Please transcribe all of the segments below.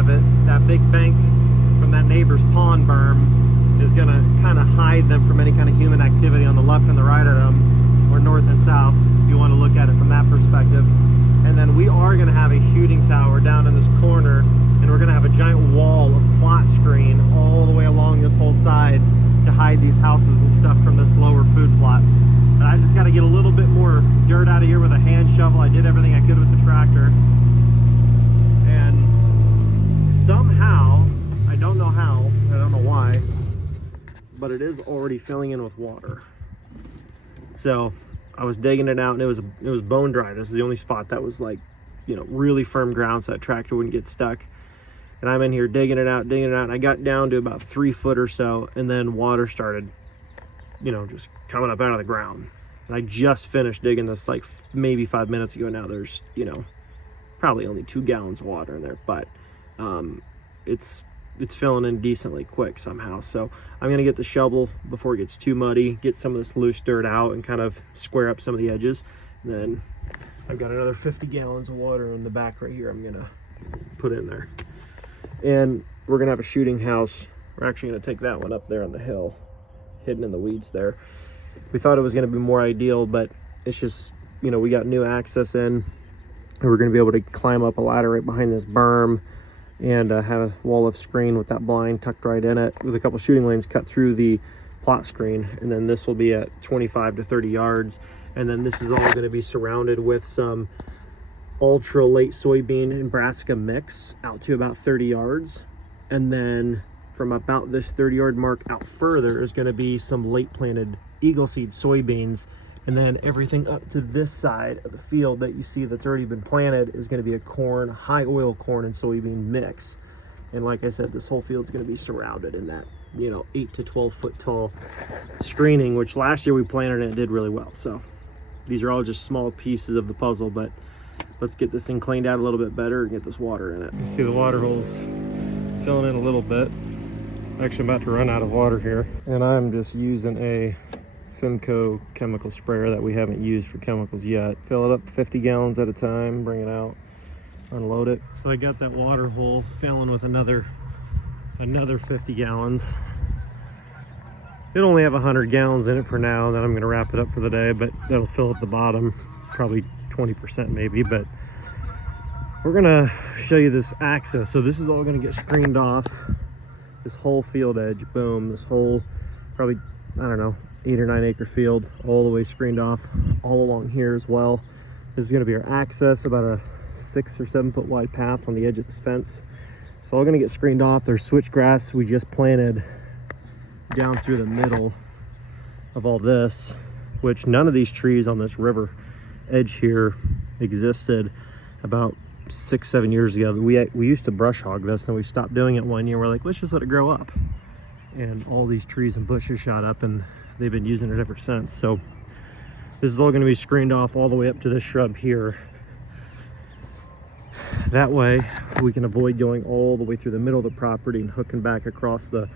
out of it. That big bank from that neighbor's pond berm is gonna kind of hide them from any kind of human activity on the left and the right of them, or north and south, if you want to look at it from that perspective. And then we are gonna have a shooting tower down in this corner, and we're gonna have a giant wall of plot screen all the way along this whole side to hide these houses and stuff from this lower food plot. But I just got to get a little bit more dirt out of here with a hand shovel. I did everything I could with the tractor, and somehow, I don't know how, I don't know why, but it is already filling in with water. So I was digging it out, and it was bone dry. This is the only spot that was like, you know, really firm ground so that tractor wouldn't get stuck. And I'm in here digging it out, and I got down to about 3 foot or so, and then water started, you know, just coming up out of the ground. And I just finished digging this like maybe 5 minutes ago. Now there's, you know, probably only 2 gallons of water in there, but it's filling in decently quick somehow. So I'm gonna get the shovel before it gets too muddy, get some of this loose dirt out and kind of square up some of the edges. And then I've got another 50 gallons of water in the back right here I'm gonna put in there. And we're gonna have a shooting house. We're actually gonna take that one up there on the hill, hidden in the weeds there. We thought it was gonna be more ideal, but it's just, you know, we got new access in, and we're gonna be able to climb up a ladder right behind this berm and have a wall of screen with that blind tucked right in it, with a couple shooting lanes cut through the plot screen. And then this will be at 25 to 30 yards. And then this is all gonna be surrounded with some ultra late soybean and brassica mix out to about 30 yards. And then from about this 30-yard mark out further is going to be some late planted eagle seed soybeans. And then everything up to this side of the field that you see that's already been planted is going to be a corn, high oil corn and soybean mix. And like I said, this whole field's going to be surrounded in that, you know, 8 to 12 foot tall screening, which last year we planted and it did really well. So these are all just small pieces of the puzzle, but let's get this thing cleaned out a little bit better and get this water in it. You see the water holes filling in a little bit. Actually, I'm about to run out of water here. And I'm just using a Fimco chemical sprayer that we haven't used for chemicals yet. Fill it up 50 gallons at a time, bring it out, unload it. So I got that water hole filling with another 50 gallons. It'll only have 100 gallons in it for now, and then I'm gonna wrap it up for the day, but that'll fill up the bottom, probably 20% maybe. But we're gonna show you this access. So this is all gonna get screened off, this whole field edge, boom, this whole probably, I don't know, 8 or 9 acre field, all the way screened off, all along here as well. This is gonna be our access, about a 6 or 7 foot wide path on the edge of this fence. It's all gonna get screened off. There's switchgrass we just planted down through the middle of all this, which none of these trees on this river edge here existed about 6-7 years ago. We used to brush hog this, and we stopped doing it one year. We're like, let's just let it grow up, and all these trees and bushes shot up, and they've been using it ever since. So this is all going to be screened off all the way up to this shrub here. That way we can avoid going all the way through the middle of the property and hooking back across the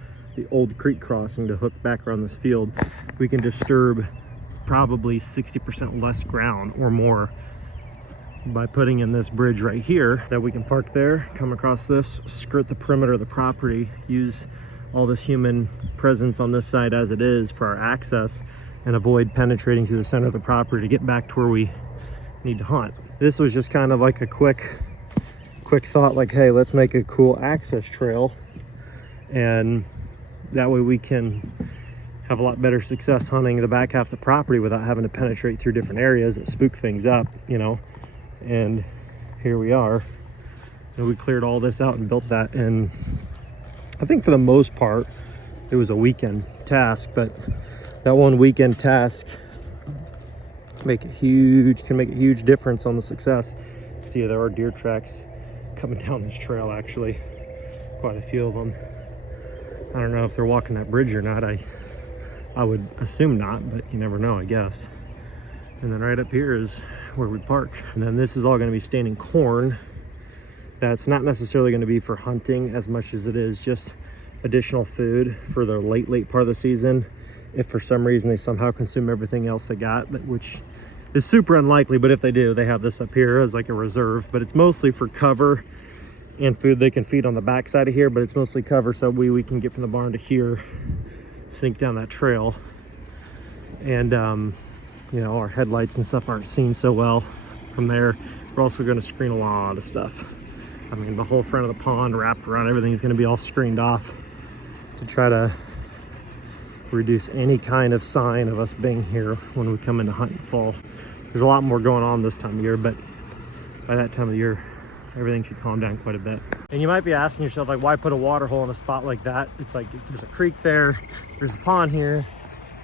old creek crossing to hook back around this field. We can disturb probably 60% less ground or more by putting in this bridge right here that we can park there, come across this, skirt the perimeter of the property, use all this human presence on this side as it is for our access, and avoid penetrating through the center of the property to get back to where we need to hunt. This was just kind of like a quick thought, like, hey, let's make a cool access trail, and that way we can have a lot better success hunting the back half of the property without having to penetrate through different areas that spook things up, you know. And here we are, and we cleared all this out and built that. And I think for the most part it was a weekend task, but that one weekend task can make a huge difference on the success. See, there are deer tracks coming down this trail, actually, quite a few of them. I don't know if they're walking that bridge or not. I would assume not, but you never know, I guess. And then right up here is where we park. And then this is all going to be standing corn. That's not necessarily going to be for hunting as much as it is just additional food for the late part of the season. If for some reason they somehow consume everything else they got, which is super unlikely, but if they do, they have this up here as like a reserve. But it's mostly for cover and food they can feed on the back side of here, but it's mostly cover, so we can get from the barn to here, sink down that trail. And you know, our headlights and stuff aren't seen so well from there. We're also going to screen a lot of stuff. I mean, the whole front of the pond wrapped around, everything's going to be all screened off to try to reduce any kind of sign of us being here when we come into hunting fall. There's a lot more going on this time of year, but by that time of year, everything should calm down quite a bit. And you might be asking yourself, like, why put a water hole in a spot like that? It's like, there's a creek there, there's a pond here,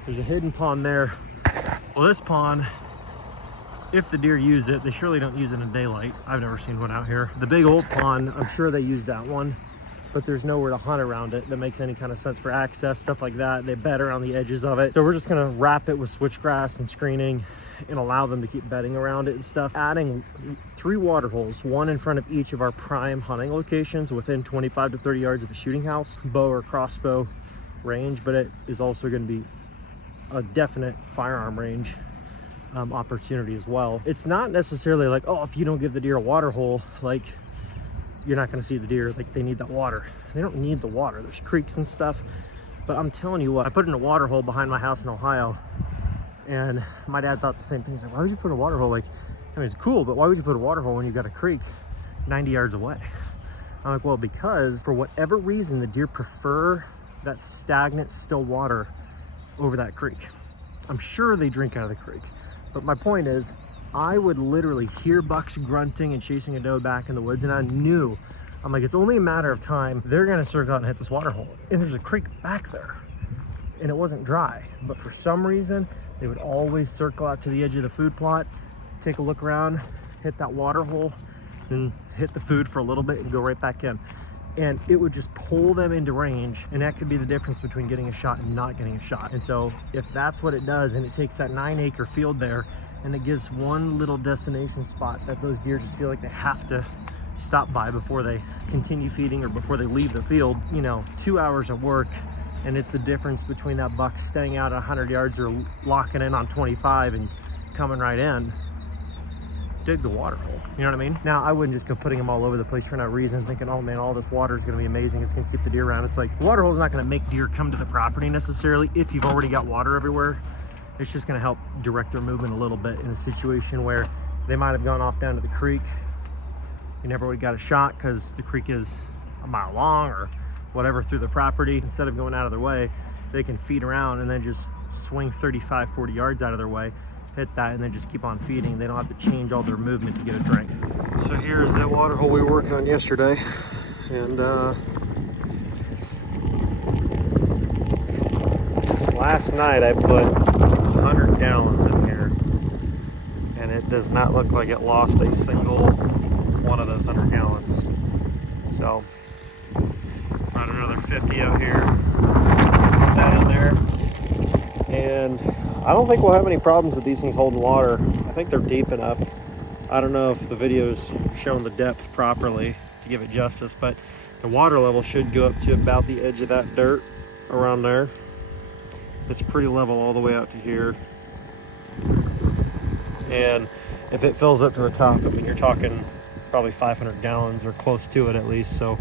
there's a hidden pond there. Well, this pond, if the deer use it, they surely don't use it in daylight. I've never seen one out here. The big old pond, I'm sure they use that one, but there's nowhere to hunt around it that makes any kind of sense for access, stuff like that. They bed around the edges of it. So we're just gonna wrap it with switchgrass and screening and allow them to keep bedding around it and stuff. Adding 3 water holes, one in front of each of our prime hunting locations within 25 to 30 yards of a shooting house, bow or crossbow range, but it is also gonna be a definite firearm range opportunity as well. It's not necessarily like, oh, if you don't give the deer a water hole, like, you're not going to see the deer. Like, they need that water. They don't need the water. There's creeks and stuff, but I'm telling you what, I put in a water hole behind my house in Ohio, and my dad thought the same thing. He's like, why would you put a water hole? Like, I mean, it's cool, but why would you put a water hole when you've got a creek 90 yards away? I'm like, well, because for whatever reason, the deer prefer that stagnant, still water over that creek. I'm sure they drink out of the creek, but my point is, I would literally hear bucks grunting and chasing a doe back in the woods, and I knew, I'm like, it's only a matter of time. They're gonna circle out and hit this water hole, and there's a creek back there, and it wasn't dry, but for some reason, they would always circle out to the edge of the food plot, take a look around, hit that water hole, then hit the food for a little bit and go right back in. And it would just pull them into range, and that could be the difference between getting a shot and not getting a shot. And so if that's what it does, and it takes that 9-acre field there, and it gives one little destination spot that those deer just feel like they have to stop by before they continue feeding or before they leave the field, you know, 2 hours of work, and it's the difference between that buck staying out 100 yards or locking in on 25 and coming right in. Dig the water hole, you know what I mean? Now, I wouldn't just go putting them all over the place for no reason, thinking, oh man, all this water is going to be amazing, it's going to keep the deer around. It's like, the water hole is not going to make deer come to the property necessarily if you've already got water everywhere. It's just going to help direct their movement a little bit in a situation where they might have gone off down to the creek, you never would have got a shot because the creek is a mile long or whatever through the property. Instead of going out of their way, they can feed around and then just swing 35, 40 yards out of their way, hit that, and then just keep on feeding. They don't have to change all their movement to get a drink. So here's that water hole we were working on yesterday, and last night I put 100 gallons in here, and it does not look like it lost a single one of those 100 gallons. So about another 50 out here, put that in there, and I don't think we'll have any problems with these things holding water. I think they're deep enough. I don't know if the video's showing the depth properly to give it justice, but the water level should go up to about the edge of that dirt around there. It's pretty level all the way out to here. And if it fills up to the top, I mean, you're talking probably 500 gallons or close to it at least. So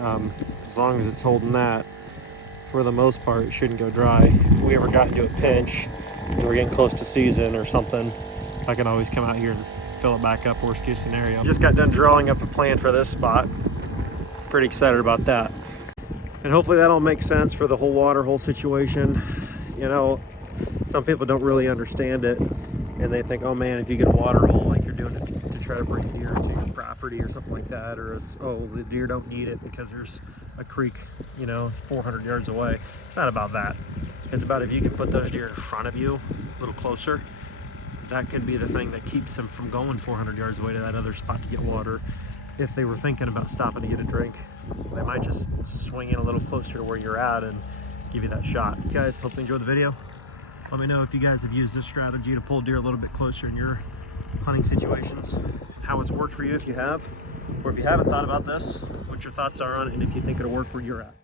as long as it's holding that, for the most part, it shouldn't go dry. If we ever got into a pinch and we're getting close to season or something, I can always come out here and fill it back up, worst case scenario. Just got done drawing up a plan for this spot. Pretty excited about that. And hopefully that'll make sense for the whole water hole situation. You know, some people don't really understand it, and they think, oh man, if you get a water hole, like you're doing it to try to bring deer to your property or something like that, or it's, oh, the deer don't need it because there's a creek, you know, 400 yards away. It's not about that. It's about if you can put those deer in front of you a little closer, that could be the thing that keeps them from going 400 yards away to that other spot to get water. If they were thinking about stopping to get a drink, they might just swing in a little closer to where you're at and give you that shot. Guys, hope you enjoyed the video. Let me know if you guys have used this strategy to pull deer a little bit closer in your hunting situations, how it's worked for you if you have, or if you haven't thought about this, what your thoughts are on it, and if you think it'll work where you're at.